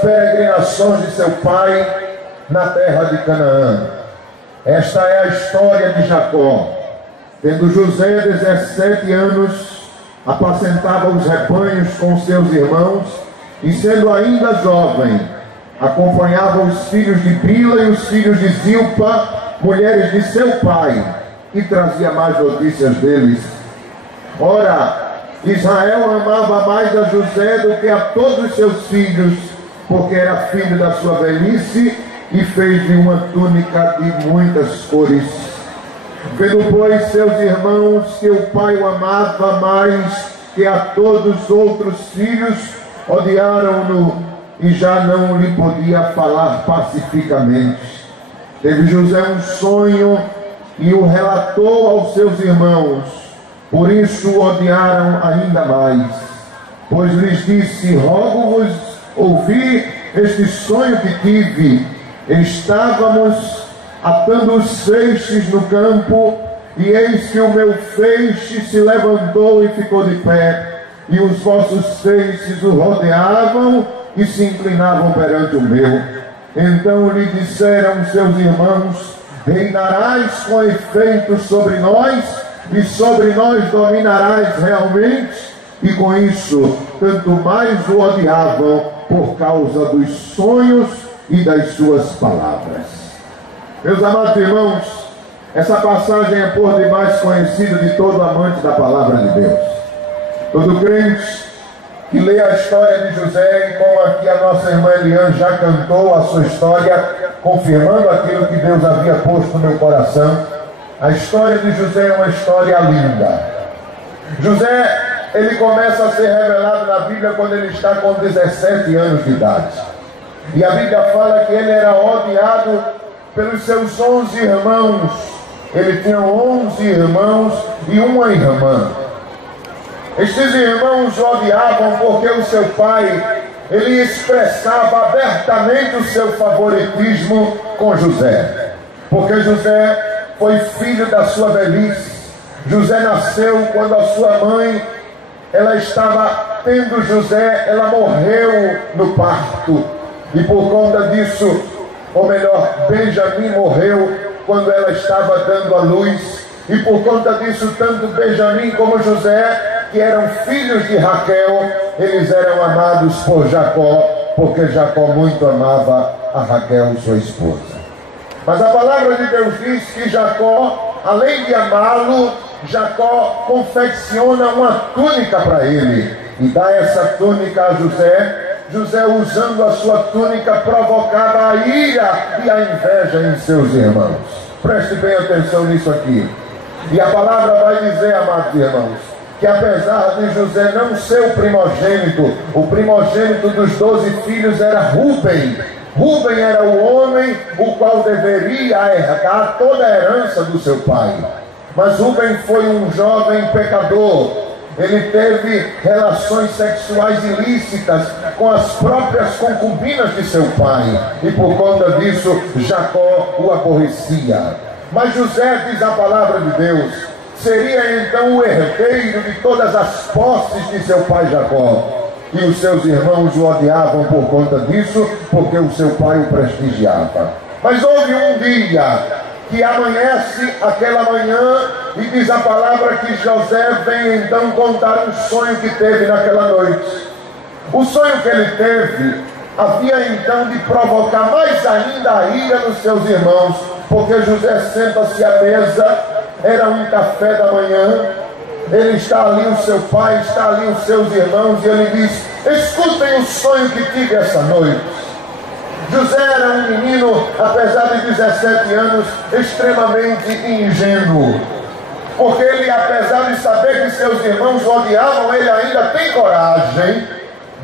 peregrinações de seu pai na terra de Canaã. Esta é a história de Jacó. Tendo José 17 anos, apacentava os rebanhos com seus irmãos, e sendo ainda jovem, acompanhava os filhos de Bila e os filhos de Zilpa, mulheres de seu pai, e trazia mais notícias deles. Ora, Israel amava mais a José do que a todos os seus filhos, porque era filho da sua velhice, e fez-lhe uma túnica de muitas cores. Vendo, pois, seus irmãos que o pai o amava mais que a todos os outros filhos, odiaram-no e já não lhe podia falar pacificamente. Teve José um sonho e o relatou aos seus irmãos, por isso o odiaram ainda mais. Pois lhes disse: rogo-vos ouvir este sonho que tive. Estávamos atando os feixes no campo, e eis que o meu feixe se levantou e ficou de pé, e os vossos feixes o rodeavam e se inclinavam perante o meu. Então lhe disseram seus irmãos: reinarás com efeito sobre nós, e sobre nós dominarás realmente? E com isso, tanto mais o odiavam por causa dos sonhos e das suas palavras. Meus amados irmãos, essa passagem é por demais conhecida de todo amante da palavra de Deus. Todo crente que lê a história de José, e como aqui a nossa irmã Eliane já cantou a sua história, confirmando aquilo que Deus havia posto no meu coração, a história de José é uma história linda. José, ele começa a ser revelado na Bíblia quando ele está com 17 anos de idade. E a Bíblia fala que ele era odiado pelos seus 11 irmãos. Ele tinha 11 irmãos e uma irmã. Estes irmãos o odiavam porque o seu pai, ele expressava abertamente o seu favoritismo com José. Porque José foi filho da sua velhice. José nasceu quando a sua mãe, ela estava tendo José, ela morreu no parto. E por conta disso, ou melhor, Benjamim morreu quando ela estava dando à luz. E por conta disso, tanto Benjamim como José, que eram filhos de Raquel, eles eram amados por Jacó, porque Jacó muito amava a Raquel, sua esposa. Mas a palavra de Deus diz que Jacó, além de amá-lo, Jacó confecciona uma túnica para ele e dá essa túnica a José. José, usando a sua túnica, provocava a ira e a inveja em seus irmãos. Preste bem atenção nisso aqui. E a palavra vai dizer, amados irmãos, que apesar de José não ser o primogênito dos 12 filhos era Rúben. Rúben era o homem o qual deveria herdar toda a herança do seu pai. Mas Rúben foi um jovem pecador. Ele teve relações sexuais ilícitas com as próprias concubinas de seu pai. E por conta disso, Jacó o aborrecia. Mas José, diz a palavra de Deus, seria então o herdeiro de todas as posses de seu pai Jacó. E os seus irmãos o odiavam por conta disso, porque o seu pai o prestigiava. Mas houve um dia que amanhece aquela manhã, e diz a palavra que José vem então contar um sonho que teve naquela noite. O sonho que ele teve havia então de provocar mais ainda a ira dos seus irmãos, porque José senta-se à mesa, era um café da manhã, ele está ali, o seu pai, está ali os seus irmãos, e ele diz: escutem o sonho que tive essa noite. José era um menino, apesar de 17 anos, extremamente ingênuo. Porque ele, apesar de saber que seus irmãos o odiavam, ele ainda tem coragem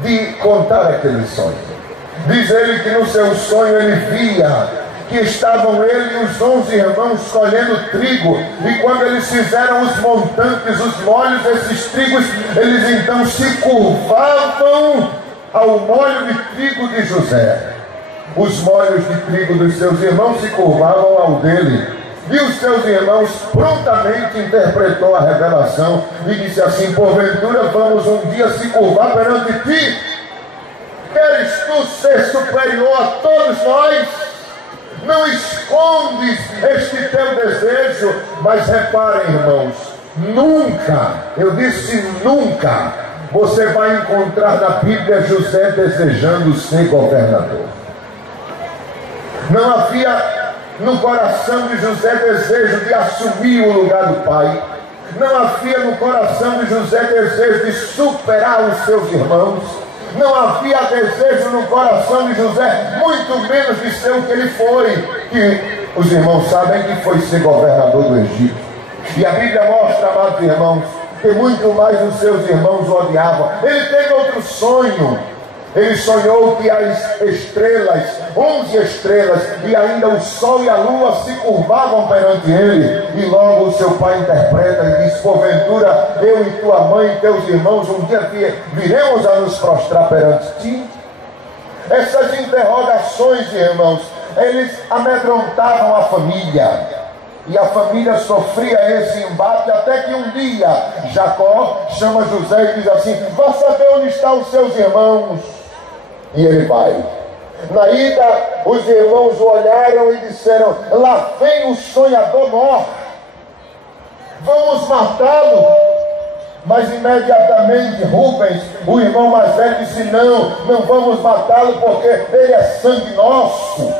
de contar aquele sonho. Diz ele que no seu sonho ele via que estavam ele e os 11 irmãos colhendo trigo. E quando eles fizeram os montantes, os molhos desses trigos, eles então se curvavam ao molho de trigo de José. Os molhos de trigo dos seus irmãos se curvavam ao dele. E os seus irmãos prontamente interpretou a revelação e disse assim: porventura vamos um dia se curvar perante ti? Queres tu ser superior a todos nós? Não escondes este teu desejo, mas reparem, irmãos, nunca, eu disse nunca, você vai encontrar na Bíblia José desejando ser governador. Não havia no coração de José desejo de assumir o lugar do pai. Não havia no coração de José desejo de superar os seus irmãos. Não havia desejo no coração de José, muito menos de ser o que ele foi. Que os irmãos sabem que foi ser governador do Egito. E a Bíblia mostra, amados irmãos, que muito mais os seus irmãos o odiavam. Ele teve outro sonho. Ele sonhou que as estrelas, 11 estrelas, e ainda o sol e a lua se curvavam perante ele. E logo o seu pai interpreta e diz: porventura eu e tua mãe e teus irmãos um dia viremos a nos prostrar perante ti? Essas interrogações, irmãos, eles amedrontavam a família. E a família sofria esse embate, até que um dia Jacó chama José e diz assim: vá saber onde estão os seus irmãos. E ele vai. Na ida, os irmãos o olharam e disseram: lá vem o sonhador mor, vamos matá-lo. Mas imediatamente Rubens, o irmão mais velho, disse: não vamos matá-lo, porque ele é sangue nosso.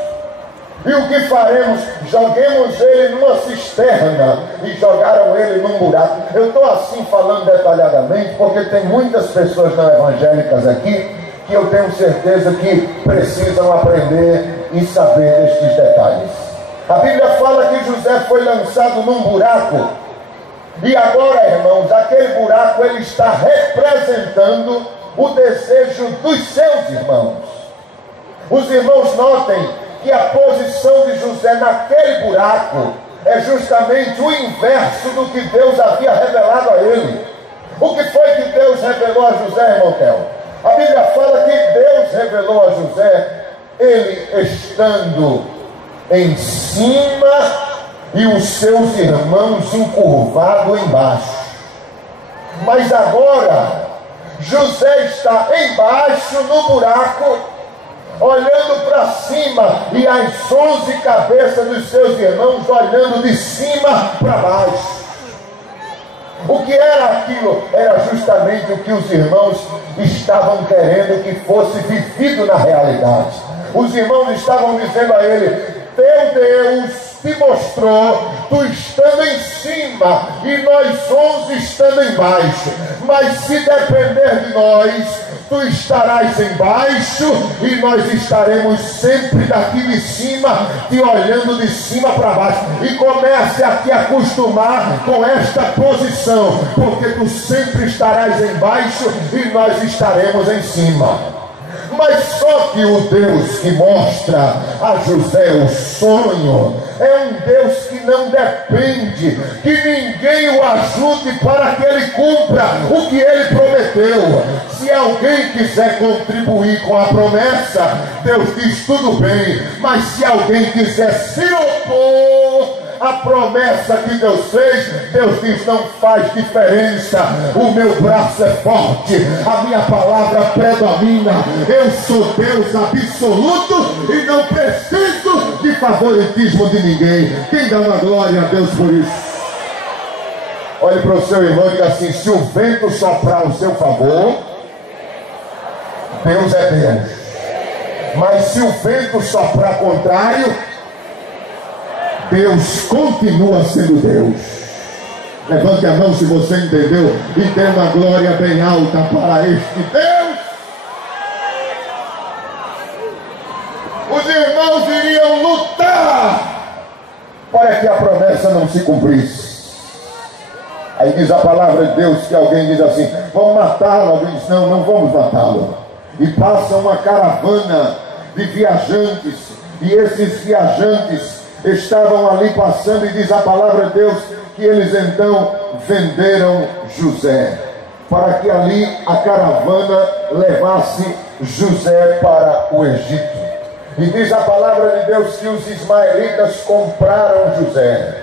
E o que faremos? Joguemos ele numa cisterna. E jogaram ele num buraco. Eu estou assim falando detalhadamente porque tem muitas pessoas não evangélicas aqui que eu tenho certeza que precisam aprender e saber estes detalhes. A Bíblia fala que José foi lançado num buraco. E agora, irmãos, aquele buraco ele está representando o desejo dos seus irmãos. Os irmãos notem que a posição de José naquele buraco é justamente o inverso do que Deus havia revelado a ele. O que foi que Deus revelou a José, irmão Tel? A Bíblia fala que Deus revelou a José ele estando em cima e os seus irmãos encurvados embaixo. Mas agora José está embaixo no buraco, olhando para cima, e as 11 cabeças dos seus irmãos olhando de cima para baixo. O que era aquilo? Era justamente o que os irmãos estavam querendo que fosse vivido na realidade. Os irmãos estavam dizendo a ele: teu Deus te mostrou, tu estando em cima e nós 11 estando embaixo, mas se depender de nós, tu estarás embaixo e nós estaremos sempre daqui de cima, te olhando de cima para baixo. E comece a te acostumar com esta posição, porque tu sempre estarás embaixo e nós estaremos em cima. Mas só que o Deus que mostra a José o sonho é um Deus que não depende que ninguém o ajude para que ele cumpra o que ele prometeu. Se alguém quiser contribuir com a promessa, Deus diz: tudo bem. Mas se alguém quiser se opor a promessa que Deus fez, Deus diz: não faz diferença, o meu braço é forte, a minha palavra predomina, eu sou Deus absoluto e não preciso de favoritismo de ninguém. Quem dá uma glória a Deus por isso? Olhe para o seu irmão e diga assim: se o vento soprar ao seu favor, Deus é Deus. Mas se o vento soprar contrário, Deus continua sendo Deus. Levante a mão se você entendeu e dê uma glória bem alta para este Deus. Os irmãos iriam lutar para que a promessa não se cumprisse. Aí diz a palavra de Deus que alguém diz assim: vamos matá-lo. Alguém diz: não vamos matá-lo. E passa uma caravana de viajantes, e esses viajantes estavam ali passando, e diz a palavra de Deus que eles então venderam José, para que ali a caravana levasse José para o Egito. E diz a palavra de Deus que os ismaelitas compraram José.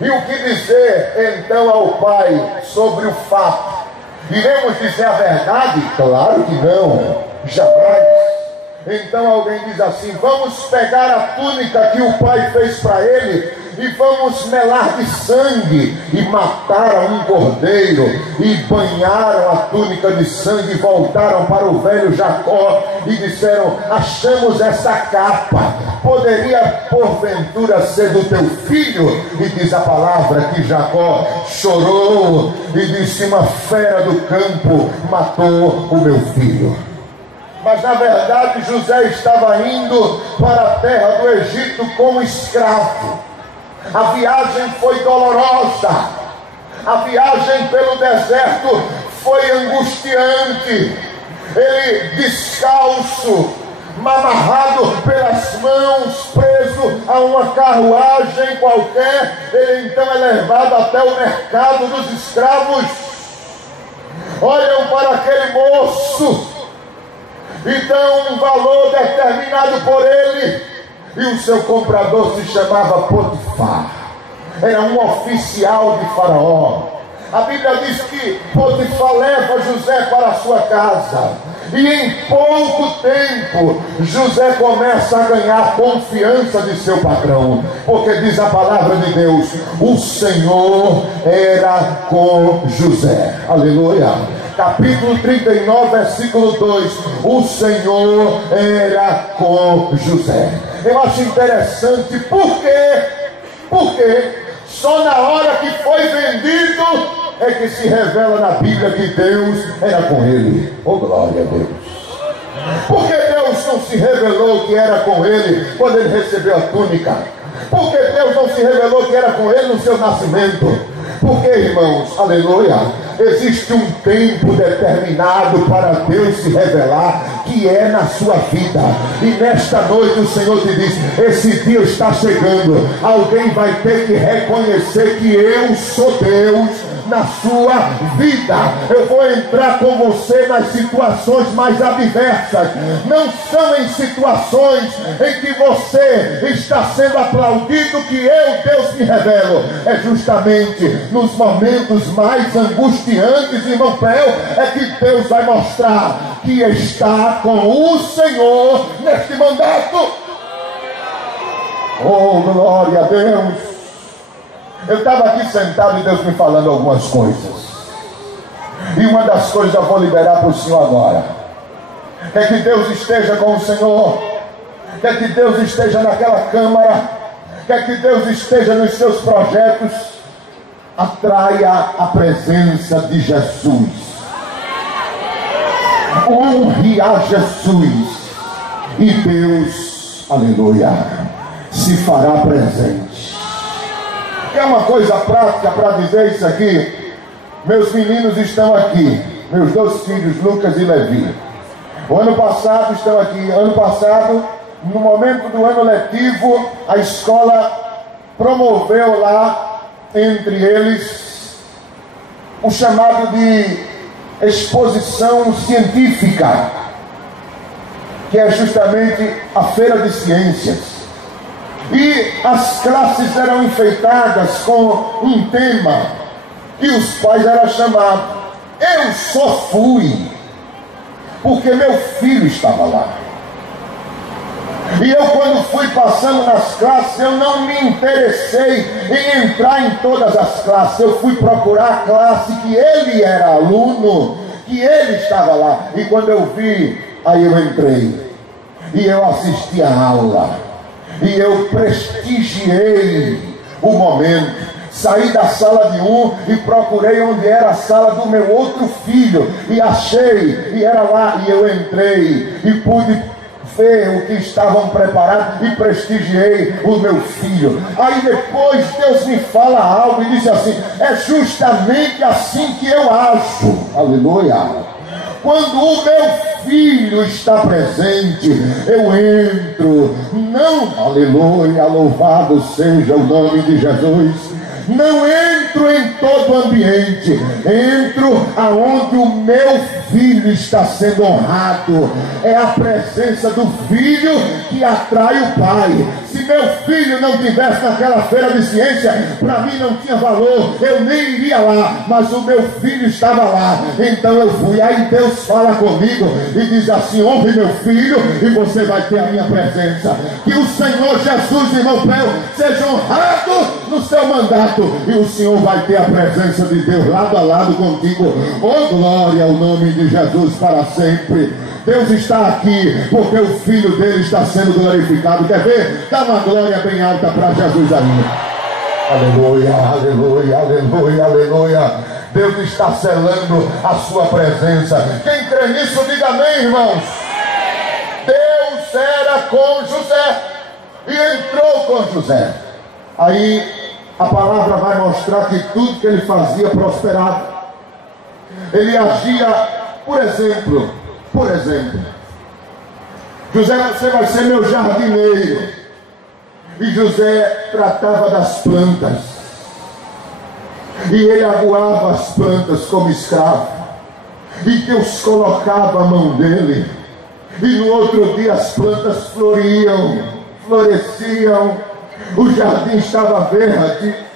E o que dizer então ao pai sobre o fato? Iremos dizer a verdade? Claro que não, jamais. Então alguém diz assim: vamos pegar a túnica que o pai fez para ele e vamos melar de sangue. E mataram um cordeiro e banharam a túnica de sangue, e voltaram para o velho Jacó e disseram: achamos essa capa, poderia porventura ser do teu filho? E diz a palavra que Jacó chorou e disse: uma fera do campo matou o meu filho. Mas na verdade José estava indo para a terra do Egito como escravo. A viagem foi dolorosa, a viagem pelo deserto foi angustiante. Ele descalço, amarrado pelas mãos, preso a uma carruagem qualquer, ele então é levado até o mercado dos escravos. Olham para aquele moço e dão um valor determinado por ele, e o seu comprador se chamava Potifar, era um oficial de Faraó. A Bíblia diz que Potifar leva José para a sua casa, e em pouco tempo José começa a ganhar confiança de seu patrão, porque diz a palavra de Deus: o Senhor era com José. Aleluia. Capítulo 39, versículo 2: o Senhor era com José. Eu acho interessante, porque só na hora que foi vendido é que se revela na Bíblia que Deus era com ele. Oh, glória a Deus! Porque Deus não se revelou que era com ele quando ele recebeu a túnica? Porque Deus não se revelou que era com ele no seu nascimento? Porque, irmãos, aleluia, existe um tempo determinado para Deus se revelar, que é na sua vida. E nesta noite o Senhor te diz: esse dia está chegando. Alguém vai ter que reconhecer que eu sou Deus na sua vida. Eu vou entrar com você nas situações mais adversas. Não são em situações em que você está sendo aplaudido que eu, Deus, me revelo. É justamente nos momentos mais angustiantes, irmão Pel, é que Deus vai mostrar que está com o Senhor neste mandato. Oh, glória a Deus! Eu estava aqui sentado e Deus me falando algumas coisas. E uma das coisas eu vou liberar para o Senhor agora. Quer que Deus esteja com o Senhor. Quer que Deus esteja naquela câmara. Quer que Deus esteja nos seus projetos. Atraia a presença de Jesus. Honre a Jesus. E Deus, aleluia, se fará presente. É uma coisa prática para dizer isso aqui. Meus meninos estão aqui, meus dois filhos, Lucas e Levi. O ano passado estão aqui. Ano passado, no momento do ano letivo, a escola promoveu lá, entre eles, o chamado de exposição científica, que é justamente a feira de ciências. E as classes eram enfeitadas com um tema que os pais eram chamados. Eu só fui porque meu filho estava lá. E eu, quando fui passando nas classes, eu não me interessei em entrar em todas as classes. Eu fui procurar a classe que ele era aluno, que ele estava lá. E quando eu vi, aí eu entrei e eu assisti a aula. E eu prestigiei o momento. Saí da sala de um e procurei onde era a sala do meu outro filho. E achei, e era lá. E eu entrei e pude ver o que estavam preparados e prestigiei o meu filho. Aí depois Deus me fala algo e diz assim: é justamente assim que eu acho. Aleluia. Quando o meu filho está presente, eu entro. Não, aleluia, louvado seja o nome de Jesus. Não entro em todo o ambiente, entro aonde o meu filho está sendo honrado. É a presença do filho que atrai o pai. Se meu filho não tivesse naquela feira de ciência, para mim não tinha valor, eu nem iria lá, mas o meu filho estava lá, então eu fui. Aí Deus fala comigo e diz assim: honre meu filho e você vai ter a minha presença. Que o Senhor Jesus, irmão Pel, seja honrado no seu mandato, e o Senhor vai ter a presença de Deus lado a lado contigo. Oh, glória ao nome de Jesus para sempre. Deus está aqui porque o filho dele está sendo glorificado. Quer ver? Dá uma glória bem alta para Jesus aí. Aleluia, aleluia, aleluia, aleluia. Deus está selando a sua presença. Quem crê nisso, diga amém, irmãos. Deus era com José e entrou com José. Aí a palavra vai mostrar que tudo que ele fazia prosperava. Ele agia, por exemplo, José, você vai ser meu jardineiro. E José tratava das plantas, e ele aguava as plantas como escravo, e Deus colocava a mão dele, e no outro dia as plantas floriam, floresciam, o jardim estava verde.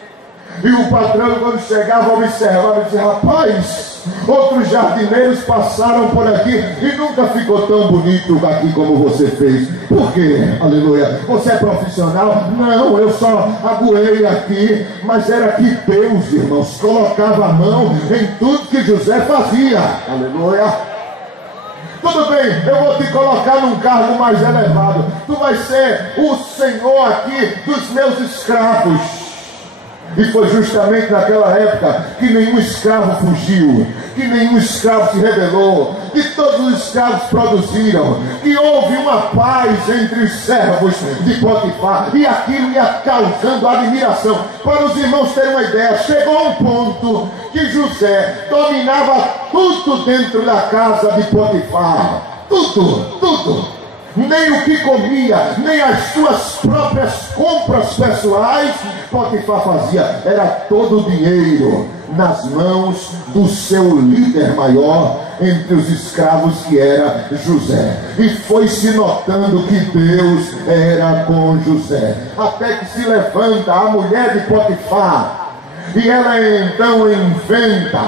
E o patrão, quando chegava, observava e dizia: rapaz, outros jardineiros passaram por aqui e nunca ficou tão bonito aqui como você fez. Por quê? Aleluia. Você é profissional? Não, eu só aguei aqui. Mas era que Deus, irmãos, colocava a mão em tudo que José fazia. Aleluia. Tudo bem, eu vou te colocar num cargo mais elevado. Tu vai ser o senhor aqui dos meus escravos. E foi justamente naquela época que nenhum escravo fugiu, que nenhum escravo se rebelou, que todos os escravos produziram, que houve uma paz entre os servos de Potifar, e aquilo ia causando admiração. Para os irmãos terem uma ideia, chegou a um ponto que José dominava tudo dentro da casa de Potifar, tudo. Nem o que comia, nem as suas próprias compras pessoais Potifar fazia. Era todo o dinheiro nas mãos do seu líder maior entre os escravos, que era José. E foi se notando que Deus era com José, até que se levanta a mulher de Potifar, e ela então inventa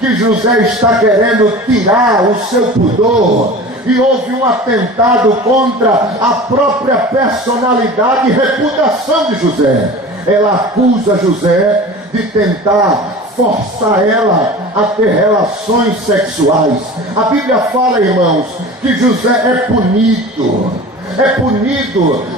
que José está querendo tirar o seu pudor. E houve um atentado contra a própria personalidade e reputação de José. Ela acusa José de tentar forçar ela a ter relações sexuais. A Bíblia fala, irmãos, que José é punido,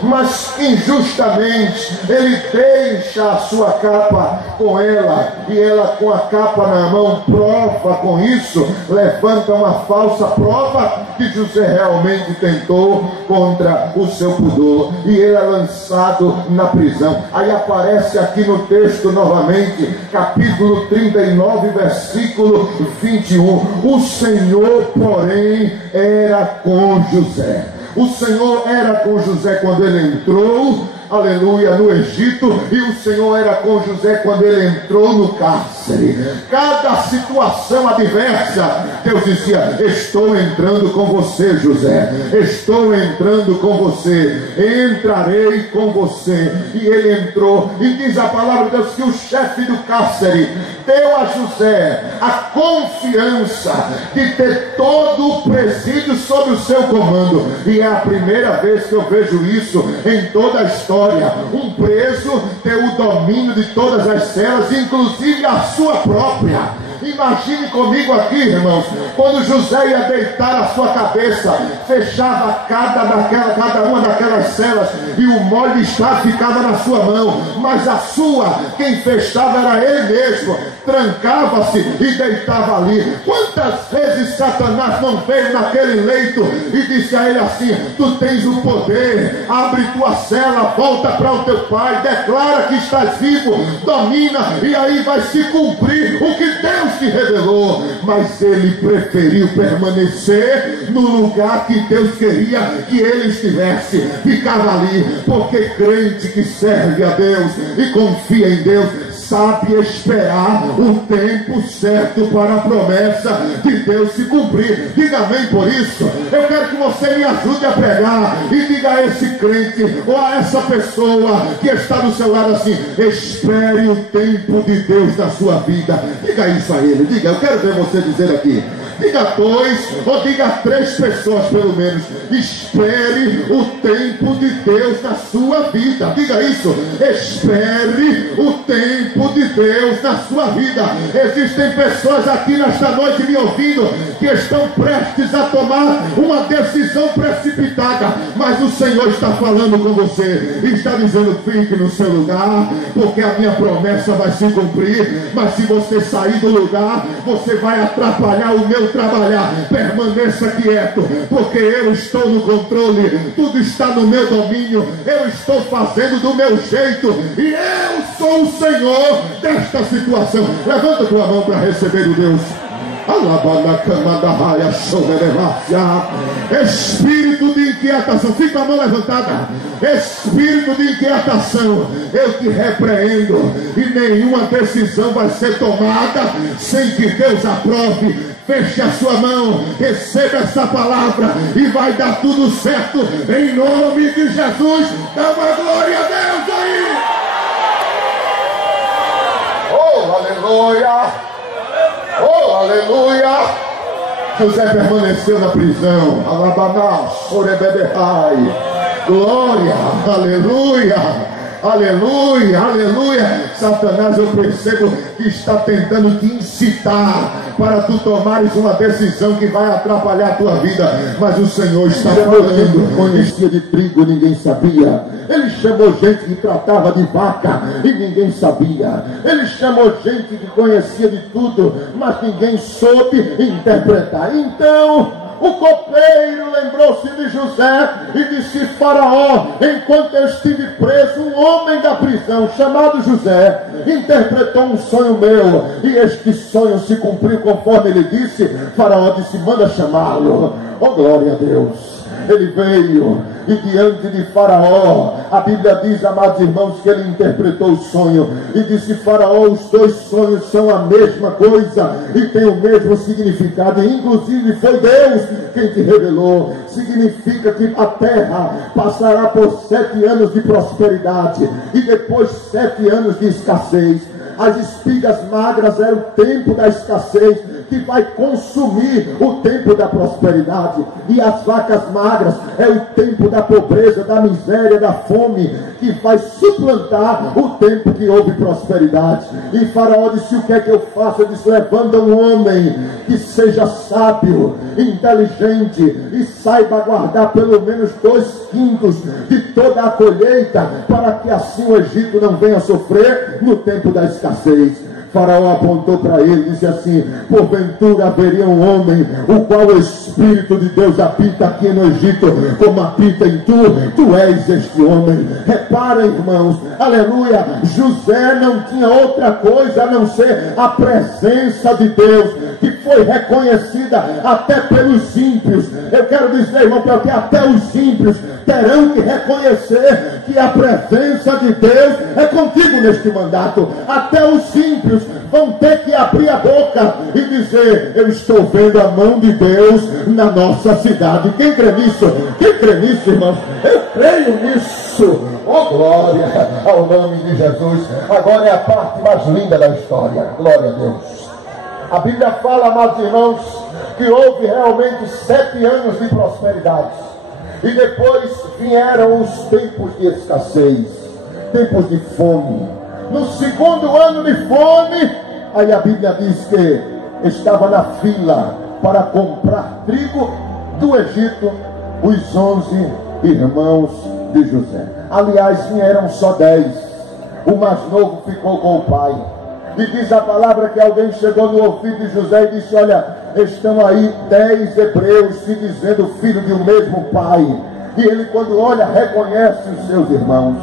mas injustamente. Ele deixa a sua capa com ela, e ela, com a capa na mão, prova com isso, levanta uma falsa prova que José realmente tentou contra o seu pudor, e ele é lançado na prisão. Aí aparece aqui no texto novamente, capítulo 39, versículo 21. O Senhor, porém, era com José. O Senhor era com José quando ele entrou, aleluia, no Egito, e o Senhor era com José quando ele entrou no cárcere. Cada situação adversa, Deus dizia: estou entrando com você, José, estou entrando com você, entrarei com você. E ele entrou, e diz a palavra de Deus que o chefe do cárcere deu a José a confiança de ter todo o presídio sob o seu comando. E é a primeira vez que eu vejo isso em toda a história: um preso ter o domínio de todas as celas, inclusive a sua própria. Imagine comigo aqui, irmãos, quando José ia deitar a sua cabeça, fechava cada uma daquelas celas, e o molho de chá ficava na sua mão, mas a sua, quem fechava era ele mesmo. Trancava-se e deitava ali. Quantas vezes Satanás não veio naquele leito e disse a ele assim: tu tens o poder, abre tua cela, volta para o teu pai, declara que estás vivo, domina, e aí vai se cumprir o que Deus te revelou. Mas ele preferiu permanecer no lugar que Deus queria que ele estivesse. Ficava ali, porque crente que serve a Deus e confia em Deus sabe esperar o tempo certo para a promessa de Deus se cumprir. Diga amém por isso. Eu quero que você me ajude a pregar e diga a esse crente ou a essa pessoa que está do seu lado assim: espere o tempo de Deus na sua vida. Diga isso a ele. Diga, eu quero ver você dizer aqui. Diga 2 ou diga 3 pessoas pelo menos: espere o tempo de Deus na sua vida. Diga isso: espere o tempo de Deus na sua vida. Existem pessoas aqui nesta noite me ouvindo que estão prestes a tomar uma decisão precipitada, mas o Senhor está falando com você e está dizendo: fique no seu lugar, porque a minha promessa vai se cumprir. Mas se você sair do lugar, você vai atrapalhar o meu trabalhar. Permaneça quieto, porque eu estou no controle, tudo está no meu domínio, eu estou fazendo do meu jeito e eu sou o Senhor desta situação. Levanta tua mão para receber o Deus. Espírito de inquietação, fica a mão levantada. Espírito de inquietação, eu te repreendo, e nenhuma decisão vai ser tomada sem que Deus aprove. Feche a sua mão, receba essa palavra e vai dar tudo certo em nome de Jesus. Dá uma glória a Deus aí. Oh, aleluia. Oh, aleluia. José permaneceu na prisão. Glória, aleluia. Aleluia, aleluia. Satanás, eu percebo que está tentando te incitar para tu tomares uma decisão que vai atrapalhar a tua vida, mas o Senhor está falando. Conhecia de trigo, ninguém sabia. Ele chamou gente que tratava de vaca e ninguém sabia. Ele chamou gente que conhecia de tudo, mas ninguém soube interpretar. Então o copeiro lembrou-se de José e disse: Faraó, enquanto eu estive preso, um homem da prisão chamado José interpretou um sonho meu, e este sonho se cumpriu conforme ele disse. Faraó disse: manda chamá-lo. Oh, glória a Deus. Ele veio e diante de Faraó, a Bíblia diz, amados irmãos, que ele interpretou o sonho e disse: Faraó, os 2 sonhos são a mesma coisa e tem o mesmo significado, e inclusive foi Deus quem te revelou. Significa que a terra passará por 7 anos de prosperidade e depois 7 anos de escassez. As espigas magras eram o tempo da escassez, que vai consumir o tempo da prosperidade, e as vacas magras é o tempo da pobreza, da miséria, da fome, que vai suplantar o tempo que houve prosperidade. E Faraó disse: o que é que eu faço? Ele disse: levanta um homem que seja sábio, inteligente e saiba guardar pelo menos 2/5 de toda a colheita, para que assim o Egito não venha sofrer no tempo da escassez. Faraó apontou para ele e disse assim: porventura haveria um homem o qual o Espírito de Deus habita aqui no Egito, como habita em tu és este homem. Repara, irmãos, aleluia, José não tinha outra coisa a não ser a presença de Deus, que foi reconhecida até pelos ímpios. Eu quero dizer, irmão, porque até os ímpios terão que reconhecer que a presença de Deus é contigo neste mandato. Até os ímpios vão ter que abrir a boca e dizer: eu estou vendo a mão de Deus na nossa cidade. Quem crê nisso? Quem crê nisso, irmão? Eu creio nisso. Oh, glória ao nome de Jesus. Agora é a parte mais linda da história. Glória a Deus. A Bíblia fala, amados irmãos, que houve realmente 7 anos de prosperidade, e depois vieram os tempos de escassez, tempos de fome. No 2º ano de fome, aí a Bíblia diz que estava na fila para comprar trigo do Egito os 11 irmãos de José. Aliás, vieram só 10. O mais novo ficou com o pai. E diz a palavra que alguém chegou no ouvido de José e disse: olha, estão aí 10 hebreus se dizendo filho de um mesmo pai. E ele, quando olha, reconhece os seus irmãos.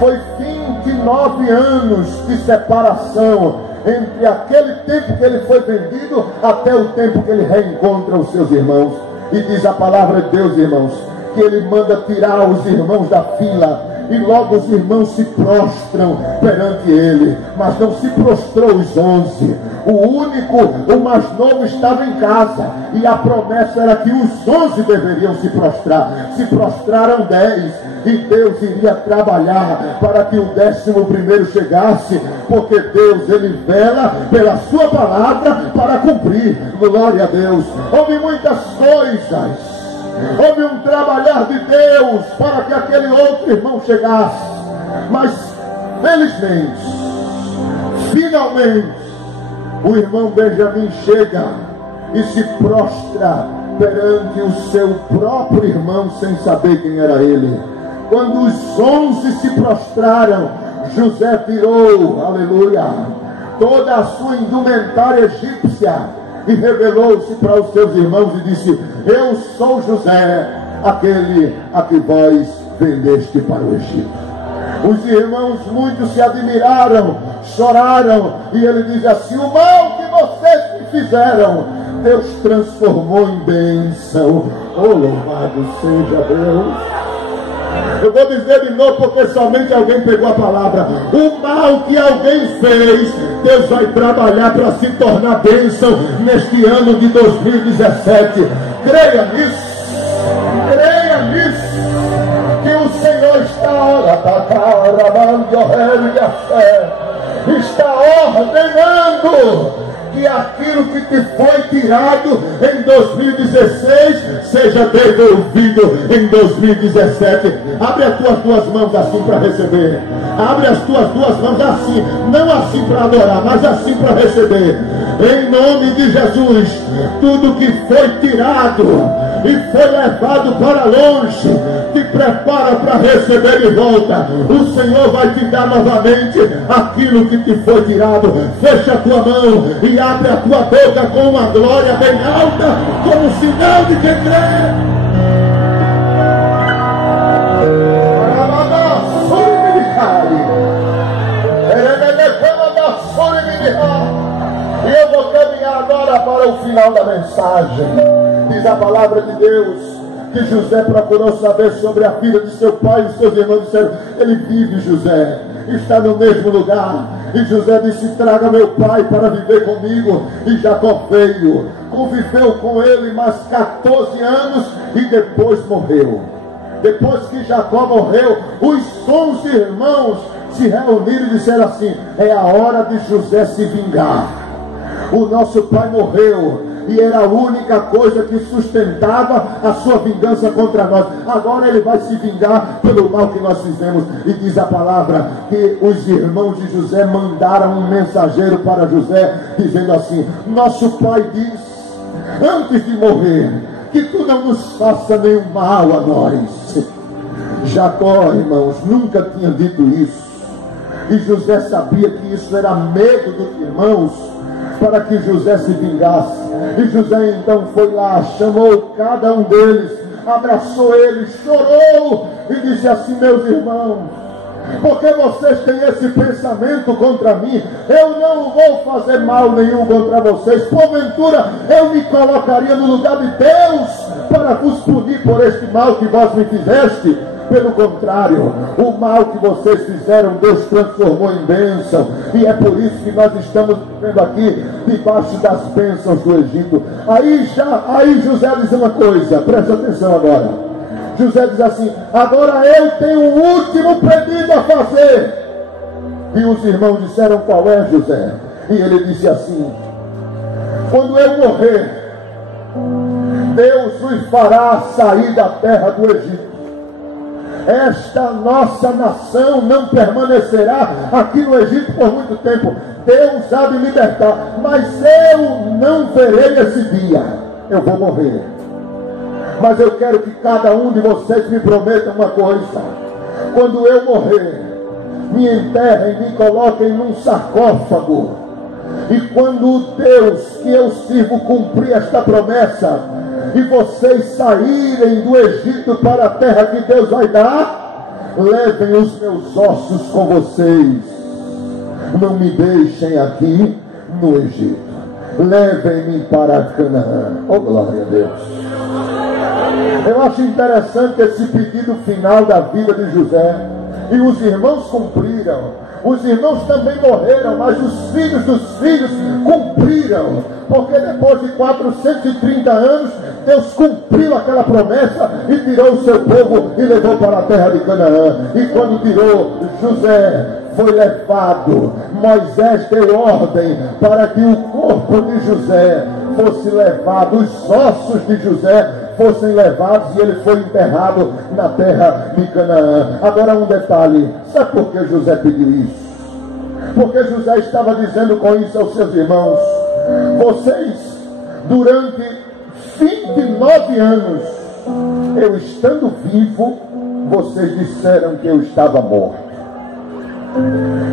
Foi 29 anos de separação entre aquele tempo que ele foi vendido até o tempo que ele reencontra os seus irmãos. E diz a palavra de Deus, irmãos, que ele manda tirar os irmãos da fila e logo os irmãos se prostram perante ele. Mas não se prostrou os 11. O único, o mais novo, estava em casa, e a promessa era que os 11 deveriam se prostrar. Se prostraram 10, e Deus iria trabalhar para que o 11º chegasse, porque Deus, ele vela pela sua palavra para cumprir. Glória a Deus. Houve muitas coisas, houve um trabalhar de Deus para que aquele outro irmão chegasse, mas felizmente, finalmente, o irmão Benjamim chega e se prostra perante o seu próprio irmão, sem saber quem era ele. Quando os 11 se prostraram, José tirou, aleluia, toda a sua indumentária egípcia e revelou-se para os seus irmãos e disse: eu sou José, aquele a que vós vendeste para o Egito. Os irmãos muitos se admiraram, choraram, e ele diz assim: o mal que vocês me fizeram, Deus transformou em bênção. Oh, louvado seja Deus. Eu vou dizer de novo, porque somente alguém pegou a palavra. O mal que alguém fez, Deus vai trabalhar para se tornar bênção neste ano de 2017. Creia nisso. Creia nisso. Que o Senhor está ordenando que aquilo que te foi tirado em 2016 seja devolvido em 2017. Abre as tuas duas mãos assim para receber. Abre as tuas duas mãos assim, não assim para adorar, mas assim para receber. Em nome de Jesus, tudo que foi tirado e foi levado para longe, te prepara para receber de volta. O Senhor vai te dar novamente aquilo que te foi tirado. Fecha a tua mão e abre a tua boca com uma glória bem alta, como sinal de quem crê. E eu vou caminhar agora para o final da mensagem. Diz a palavra de Deus que José procurou saber sobre a filha de seu pai, e os seus irmãos disseram: ele vive, José, está no mesmo lugar. E José disse: traga meu pai para viver comigo. E Jacó veio, conviveu com ele mais 14 anos e depois morreu. Depois que Jacó morreu, os 11 irmãos se reuniram e disseram assim: é a hora de José se vingar. O nosso pai morreu e era a única coisa que sustentava a sua vingança contra nós. Agora ele vai se vingar pelo mal que nós fizemos. E diz a palavra que os irmãos de José mandaram um mensageiro para José, dizendo assim: nosso pai diz, antes de morrer, que tu não nos faça nenhum mal a nós. Jacó, irmãos, nunca tinha dito isso. E José sabia que isso era medo dos irmãos, para que José se vingasse. E José então foi lá, chamou cada um deles, abraçou eles, chorou e disse assim: meus irmãos, porque vocês têm esse pensamento contra mim? Eu não vou fazer mal nenhum contra vocês. Porventura eu me colocaria no lugar de Deus para vos punir por este mal que vós me fizeste? Pelo contrário, o mal que vocês fizeram, Deus transformou em bênção. E é por isso que nós estamos vivendo aqui debaixo das bênçãos do Egito. Aí José diz uma coisa, presta atenção agora. José diz assim: agora eu tenho um último pedido a fazer. E os irmãos disseram: qual é, José? E ele disse assim: quando eu morrer, Deus os fará sair da terra do Egito. Esta nossa nação não permanecerá aqui no Egito por muito tempo. Deus há de libertar, mas eu não verei esse dia. Eu vou morrer. Mas eu quero que cada um de vocês me prometa uma coisa: quando eu morrer, me enterrem, me coloquem num sarcófago. E quando o Deus que eu sirvo cumprir esta promessa, e vocês saírem do Egito para a terra que Deus vai dar, levem os meus ossos com vocês. Não me deixem aqui no Egito. Levem-me para Canaã. Oh, glória a Deus. Eu acho interessante esse pedido final da vida de José. e os irmãos cumpriram. Os irmãos também morreram, mas os filhos dos filhos cumpriram, porque depois de 430 anos, Deus cumpriu aquela promessa e tirou o seu povo e levou para a terra de Canaã. E quando tirou, José foi levado. Moisés deu ordem para que o corpo de José fosse levado, os ossos de José fossem levados, e ele foi enterrado na terra de Canaã. Agora um detalhe, sabe por que José pediu isso? Porque José estava dizendo com isso aos seus irmãos: vocês, durante 29 anos, eu estando vivo, vocês disseram que eu estava morto.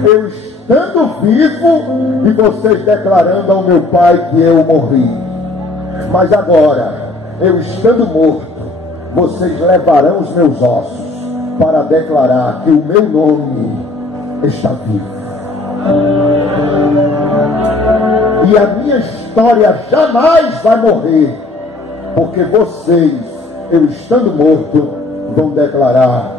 Eu estando vivo, e vocês declarando ao meu pai que eu morri. Mas agora, eu estando morto, vocês levarão os meus ossos para declarar que o meu nome está vivo. E a minha história jamais vai morrer, porque vocês, eu estando morto, vão declarar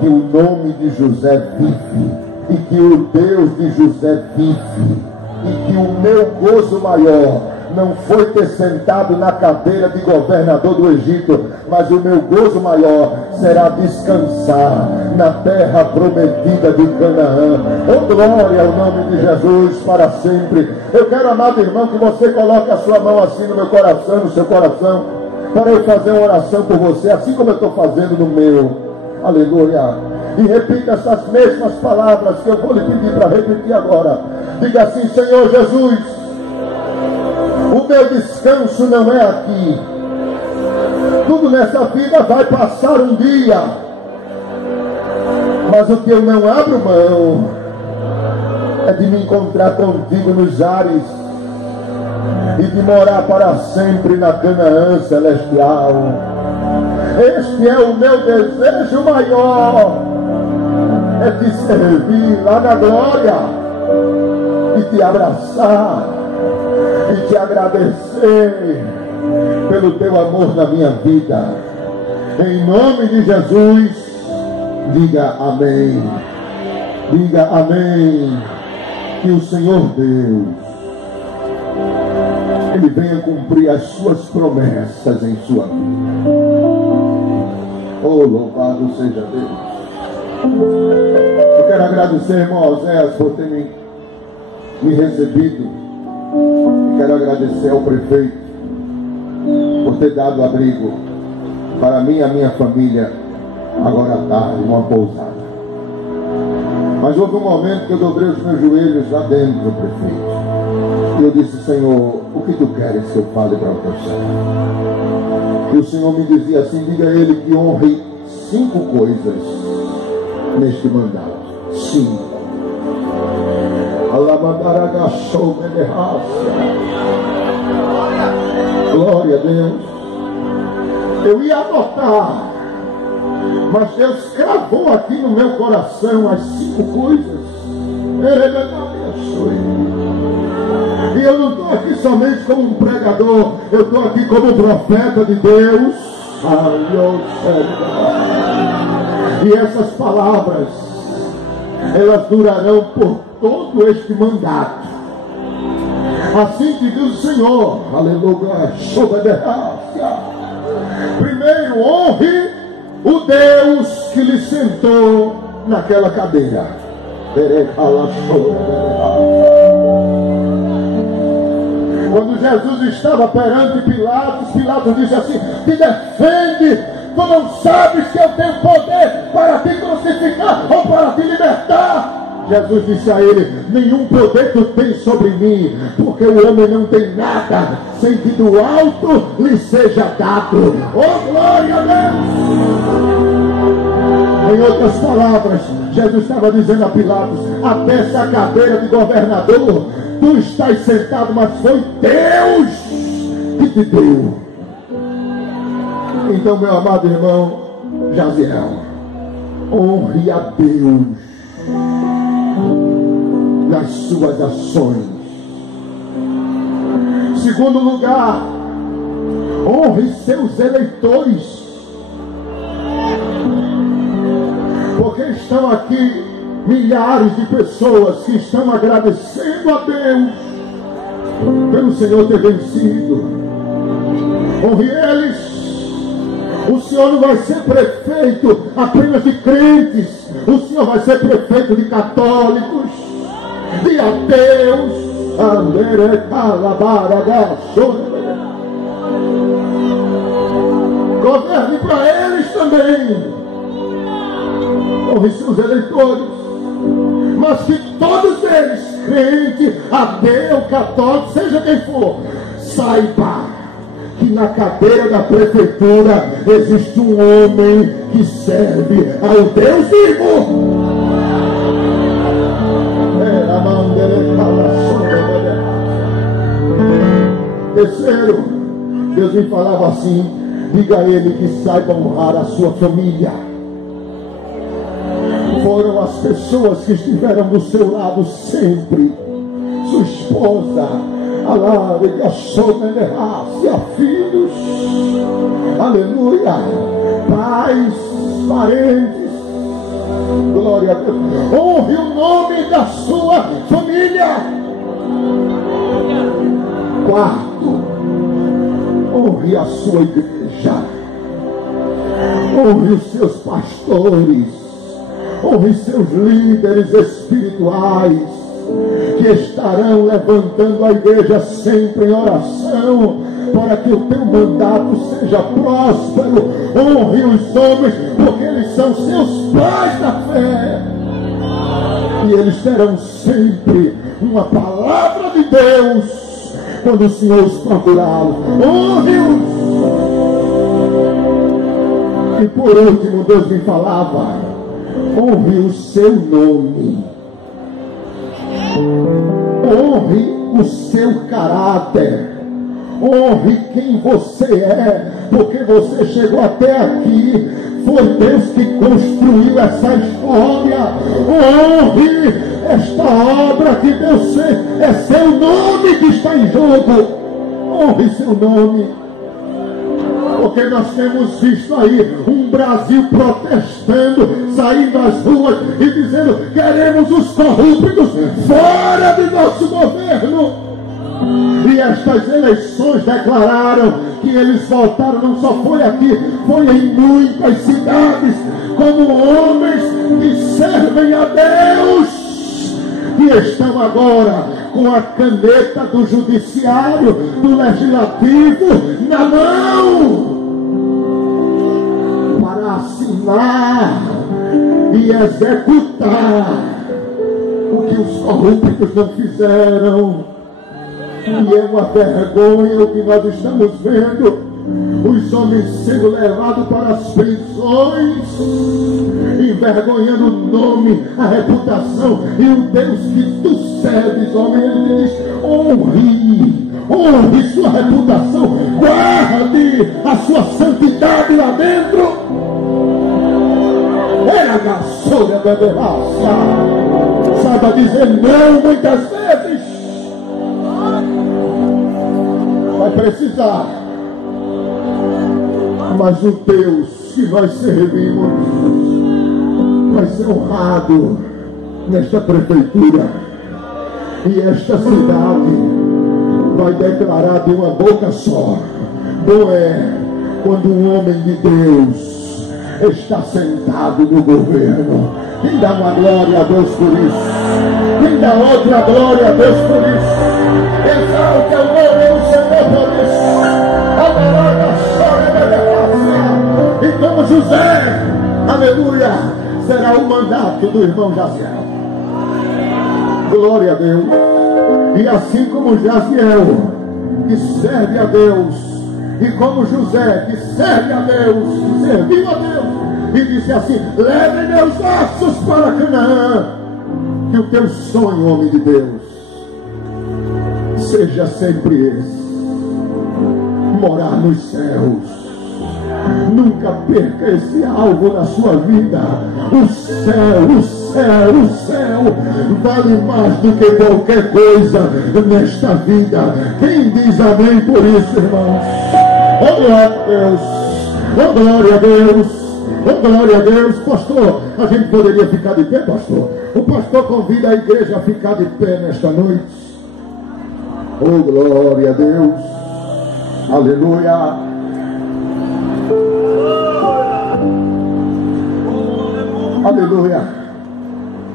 que o nome de José vive, e que o Deus de José vive, e que o meu gozo maior não foi ter sentado na cadeira de governador do Egito, mas o meu gozo maior será descansar na terra prometida de Canaã. Oh, glória ao nome de Jesus para sempre. Eu quero, amado irmão, que você coloque a sua mão assim no meu coração, no seu coração, para eu fazer uma oração por você, assim como eu estou fazendo no meu. Aleluia. E repita essas mesmas palavras que eu vou lhe pedir para repetir agora. Diga assim: Senhor Jesus, o meu descanso não é aqui. Tudo nessa vida vai passar um dia, mas o que eu não abro mão é de me encontrar contigo nos ares e de morar para sempre na Canaã celestial. Este é o meu desejo maior, é te servir lá na glória e te abraçar e te agradecer pelo teu amor na minha vida. Em nome de Jesus, diga amém. Diga amém. Que o Senhor Deus, Ele venha cumprir as suas promessas em sua vida. Oh, louvado seja Deus. Eu quero agradecer, irmão Oséias, por ter me recebido. E quero agradecer ao prefeito por ter dado abrigo para mim e a minha família agora à tarde, numa pousada. Mas houve um momento que eu dobrei os meus joelhos lá dentro, prefeito, e eu disse: Senhor, o que tu queres que eu fale para o teu servo? E o Senhor me dizia assim: diga a ele que honre 5 coisas neste mandato. 5. Glória a Deus. Eu ia anotar, mas Deus cravou aqui no meu coração as 5 coisas. E eu não estou aqui somente como um pregador, eu estou aqui como um profeta de Deus. E essas palavras, elas durarão por todo este mandato. Assim te diz o Senhor. Aleluia. Primeiro, honre o Deus que lhe sentou naquela cadeira. Quando Jesus estava perante Pilatos, Pilatos disse assim: te defende, tu não sabes que eu tenho poder para te crucificar ou para te libertar. Jesus disse a ele: nenhum poder tu tens sobre mim, porque o homem não tem nada sem que do alto lhe seja dado. Oh, glória a Deus! Em outras palavras, Jesus estava dizendo a Pilatos: até essa cadeira de governador tu estás sentado, mas foi Deus que te deu. Então, meu amado irmão Jaziel, honre a Deus nas suas ações. Segundo lugar, honre seus eleitores. porque estão aqui milhares de pessoas que estão agradecendo a Deus pelo Senhor ter vencido. Honre eles. O Senhor não vai ser prefeito apenas de crentes. O Senhor vai ser prefeito de católicos, de ateus. Governe para eles também. Honre seus eleitores. Mas que todos eles, crente, ateu, católico, seja quem for, saiba que na cadeira da prefeitura existe um homem que serve ao Deus vivo. Terceiro, Deus me falava assim: diga a ele que saiba honrar a sua família. Foram as pessoas que estiveram do seu lado sempre. Sua esposa, a filhos, aleluia, pais, parentes, glória a Deus. Honre o nome da sua família. Quarto, honre a sua igreja, honre os seus pastores, honre seus líderes espirituais, que estarão levantando a igreja sempre em oração, para que o teu mandato seja próspero. Honre os homens, porque eles são seus pais da fé, e eles terão sempre uma palavra de Deus quando o Senhor os procurá-lo. Honre-os. E por último, Deus me falava: honre o seu nome, honre o seu caráter, honre quem você é, porque você chegou até aqui. Foi Deus que construiu essa história. Honre esta obra que Deus fez. É seu nome que está em jogo. Honre seu nome. Porque nós temos visto aí um Brasil protestando, saindo às ruas e dizendo: queremos os corruptos fora de nosso governo. E estas eleições declararam que eles voltaram. Não só foi aqui, foi em muitas cidades, como homens que servem a Deus, que estão agora com a caneta do judiciário, do legislativo na mão, para assinar e executar o que os corruptos não fizeram. E é uma vergonha o que nós estamos vendo: os homens sendo levados para as prisões, envergonhando o nome, a reputação e o Deus que tu serves. Homem, ele diz: honre sua reputação, guarde a sua santidade lá dentro. Era a gasolha da devassa. Saiba dizer não muitas vezes. Vai precisar, mas o Deus que nós servimos vai ser honrado nesta prefeitura, e esta cidade vai declarar de uma boca só: bom é quando um homem de Deus está sentado no governo. Quem dá uma glória a Deus por isso? Quem dá outra glória a Deus por isso? Exalte o nome do Senhor por isso. Adorada chora. E como José, aleluia, será o mandato do irmão Jaziel. Glória a Deus. E assim como Jaziel, que serve a Deus, e como José, que serve a Deus, que serviu a Deus, e disse assim: leve meus ossos para Canaã. Que o teu sonho, homem de Deus, seja sempre esse: morar nos céus. Nunca perca esse alvo na sua vida. O céu, o céu, o céu vale mais do que qualquer coisa nesta vida. Quem diz amém por isso, irmãos? Oh glória a Deus, oh glória a Deus. Oh, glória a Deus. Pastor, a gente poderia ficar de pé, pastor? O pastor convida a igreja a ficar de pé nesta noite. Oh, glória a Deus. Aleluia. Aleluia.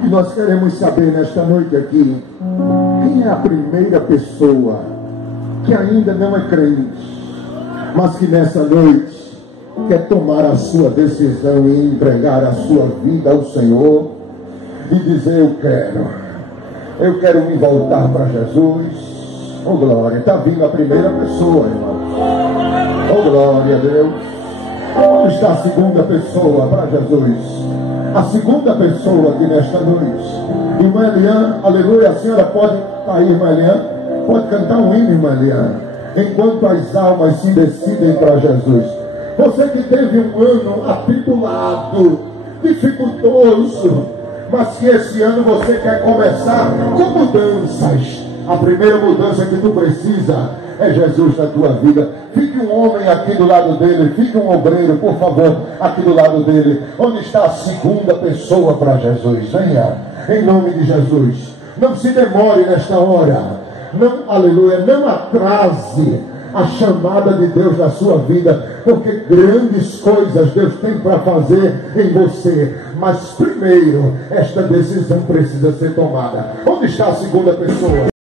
E nós queremos saber nesta noite aqui, quem é a primeira pessoa que ainda não é crente, mas que nessa noite quer tomar a sua decisão e entregar a sua vida ao Senhor e dizer: eu quero me voltar para Jesus. Oh, glória. Está vindo a primeira pessoa, irmão. Oh, glória a Deus. Onde está a segunda pessoa para Jesus? A segunda pessoa aqui nesta noite. Irmã Eliane, aleluia. A senhora pode estar aí, irmã Eliane? Pode cantar um hino, irmã Eliane, enquanto as almas se decidem para Jesus. Você que teve um ano atribulado, dificultoso, mas que esse ano você quer começar com mudanças. A primeira mudança que tu precisa é Jesus na tua vida. Fique um homem aqui do lado dele, fique um obreiro, por favor, aqui do lado dele. Onde está a segunda pessoa para Jesus? Venha, em nome de Jesus. Não se demore nesta hora. Não, aleluia, não atrase a chamada de Deus na sua vida, porque grandes coisas Deus tem para fazer em você. Mas primeiro, esta decisão precisa ser tomada. Onde está a segunda pessoa?